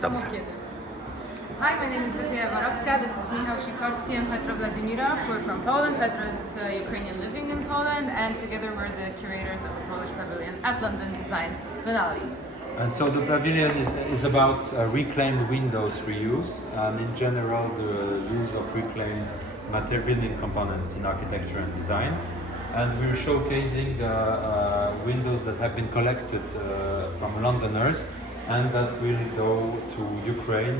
Dobrze. Hi, my name is Zofia Jaworowska. This is Michał Sikorski and Petro Vladimirov. We're from Poland. Petro is Ukrainian living in Poland, and together we're the curators of the Polish Pavilion at London Design Biennale. And so the pavilion is about reclaimed windows reuse, and in general the use of reclaimed building components in architecture and design. And we're showcasing windows that have been collected from Londoners and that will go to Ukraine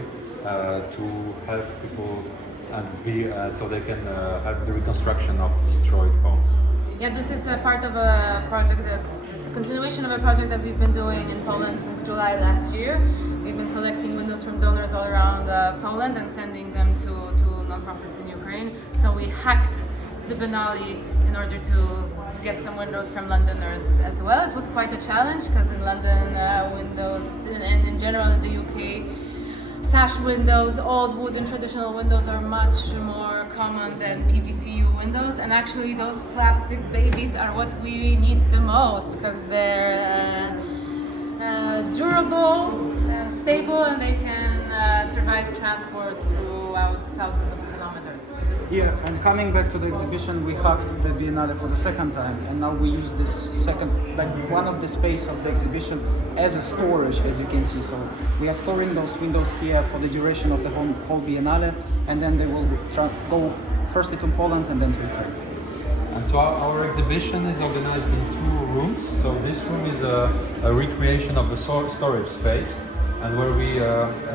to help people and so they can help the reconstruction of destroyed homes. Yeah, this is a part of a project it's a continuation of a project that we've been doing in Poland since July last year. We've been collecting windows from donors all around Poland and sending them to non-profits in Ukraine. So we hacked the Biennale in order to get some windows from Londoners as well. It was quite a challenge because in London, windows and in general in the UK, sash windows, old wooden traditional windows are much more common than PVC windows, and actually those plastic babies are what we need the most because they're durable, stable, and they can survive transport throughout thousands of kilometers. Yeah, and coming back to the exhibition, we hacked the Biennale for the second time, and now we use this second, like one of the space of the exhibition as a storage, as you can see. So we are storing those windows here for the duration of the whole Biennale, and then they will go firstly to Poland and then to Ukraine. And so our exhibition is organized in two rooms. So this room is a recreation of the storage space, and where we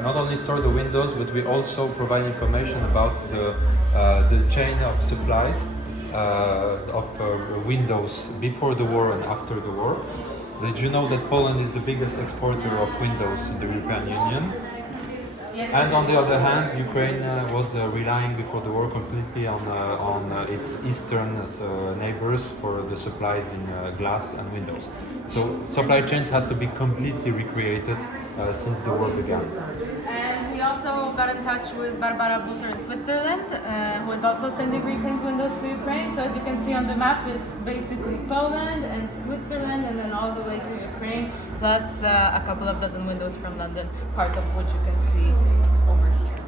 not only store the windows, but we also provide information about the chain of supplies of windows before the war and after the war. Did you know that Poland is the biggest exporter of windows in the European Union? Yes, And on the other hand, Ukraine was relying before the war completely on its eastern neighbors for the supplies in glass and windows. So supply chains had to be completely recreated since the war began. And we also got in touch with Barbara Busser in Switzerland, who is also sending reclaimed windows to Ukraine. So as you can see on the map, it's basically Poland and Switzerland, and then all the way to Ukraine, plus a couple of dozen windows from London, part of which you can see over here.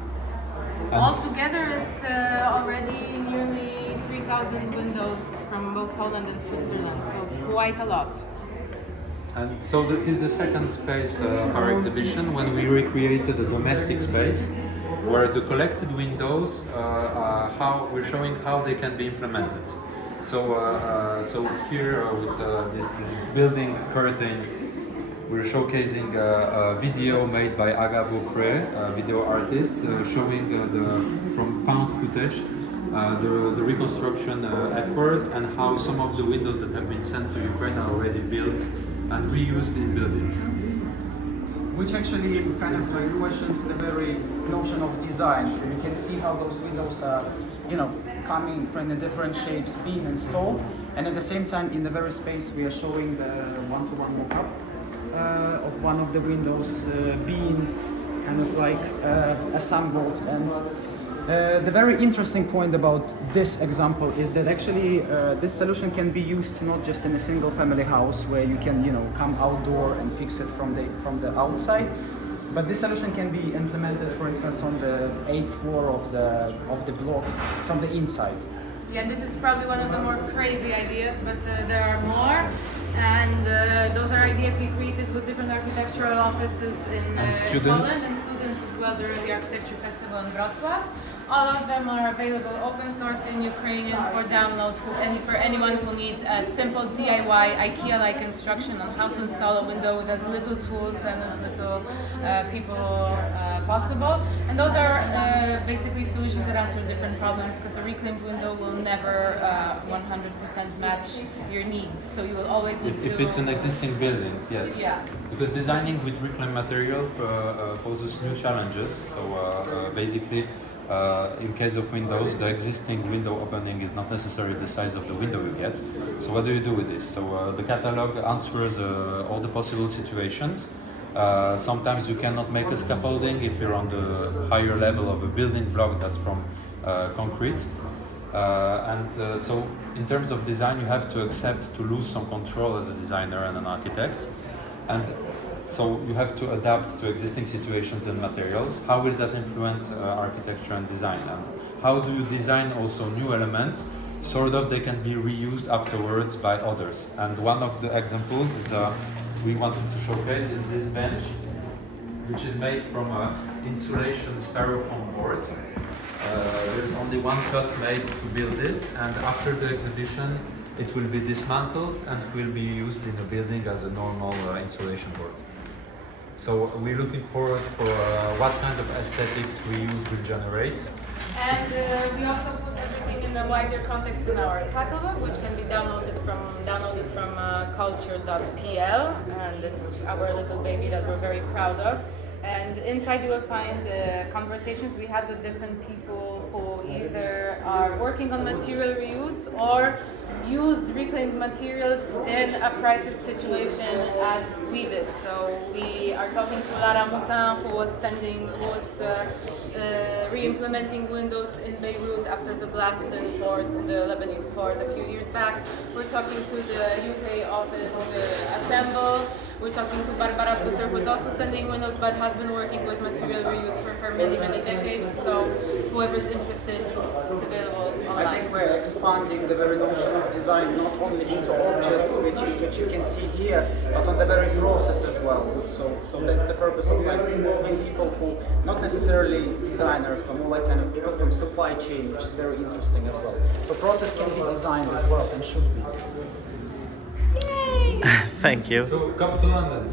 Altogether, it's already nearly 3,000 windows from both Poland and Switzerland, so quite a lot. And so that is the second space of our exhibition, when we recreated a domestic space where the collected windows, how we're showing how they can be implemented. So here with this building curtain, we're showcasing a video made by Aga Bokre, a video artist, showing from found footage the reconstruction effort and how some of the windows that have been sent to Ukraine are already built and reused in buildings. Which actually kind of questions the very notion of design. So you can see how those windows are, coming from the different shapes being installed, and at the same time in the very space we are showing the one-to-one mock-up of one of the windows being kind of like assembled. And the very interesting point about this example is that actually this solution can be used not just in a single family house where you can come outdoor and fix it from the outside, but this solution can be implemented, for instance, on the 8th floor of the block from the inside. Yeah, this is probably one of the more crazy ideas, but there are more. And those are ideas we created with different architectural offices in students. Poland and students as well during the Architecture Festival in Wrocław. All of them are available open source in Ukrainian for download for anyone who needs a simple DIY IKEA-like instruction on how to install a window with as little tools and as little people possible. And those are basically solutions that answer different problems, because a reclaimed window will never 100% match your needs. So you will always need to... If it's an existing building, yes. Yeah. Because designing with reclaimed material poses new challenges. So basically, in case of windows, the existing window opening is not necessarily the size of the window you get. So what do you do with this? So the catalog answers all the possible situations. Sometimes you cannot make a scaffolding if you're on the higher level of a building block that's from concrete. So in terms of design, you have to accept to lose some control as a designer and an architect. And So you have to adapt to existing situations and materials. How will that influence architecture and design? And how do you design also new elements, sort of they can be reused afterwards by others? And one of the examples is we wanted to showcase is this bench, which is made from insulation styrofoam boards. There's only one cut made to build it, and after the exhibition it will be dismantled and will be used in a building as a normal insulation board. So we're looking forward for what kind of aesthetics reuse will generate. And we also put everything in a wider context in our catalog, which can be downloaded from culture.pl, and it's our little baby that we're very proud of. And inside you will find the conversations we had with different people who either are working on material reuse or used reclaimed materials in a crisis situation as we did. So we are talking to Lara Moutin, who was re-implementing windows in Beirut after the blast in the Lebanese port a few years back. We're talking to the UK office, Assemble. We're talking to Barbara Busser, who's also sending windows but has been working with material reuse for many, many decades. So whoever's interested, it's available online. I think we're expanding the very notion of design not only into objects, which you can see here, but on the very process as well. So that's the purpose of like involving people who, not necessarily designers, but more like kind of people from supply chain, which is very interesting as well. So process can be designed as well and should be. Yay! Thank you. So come to London.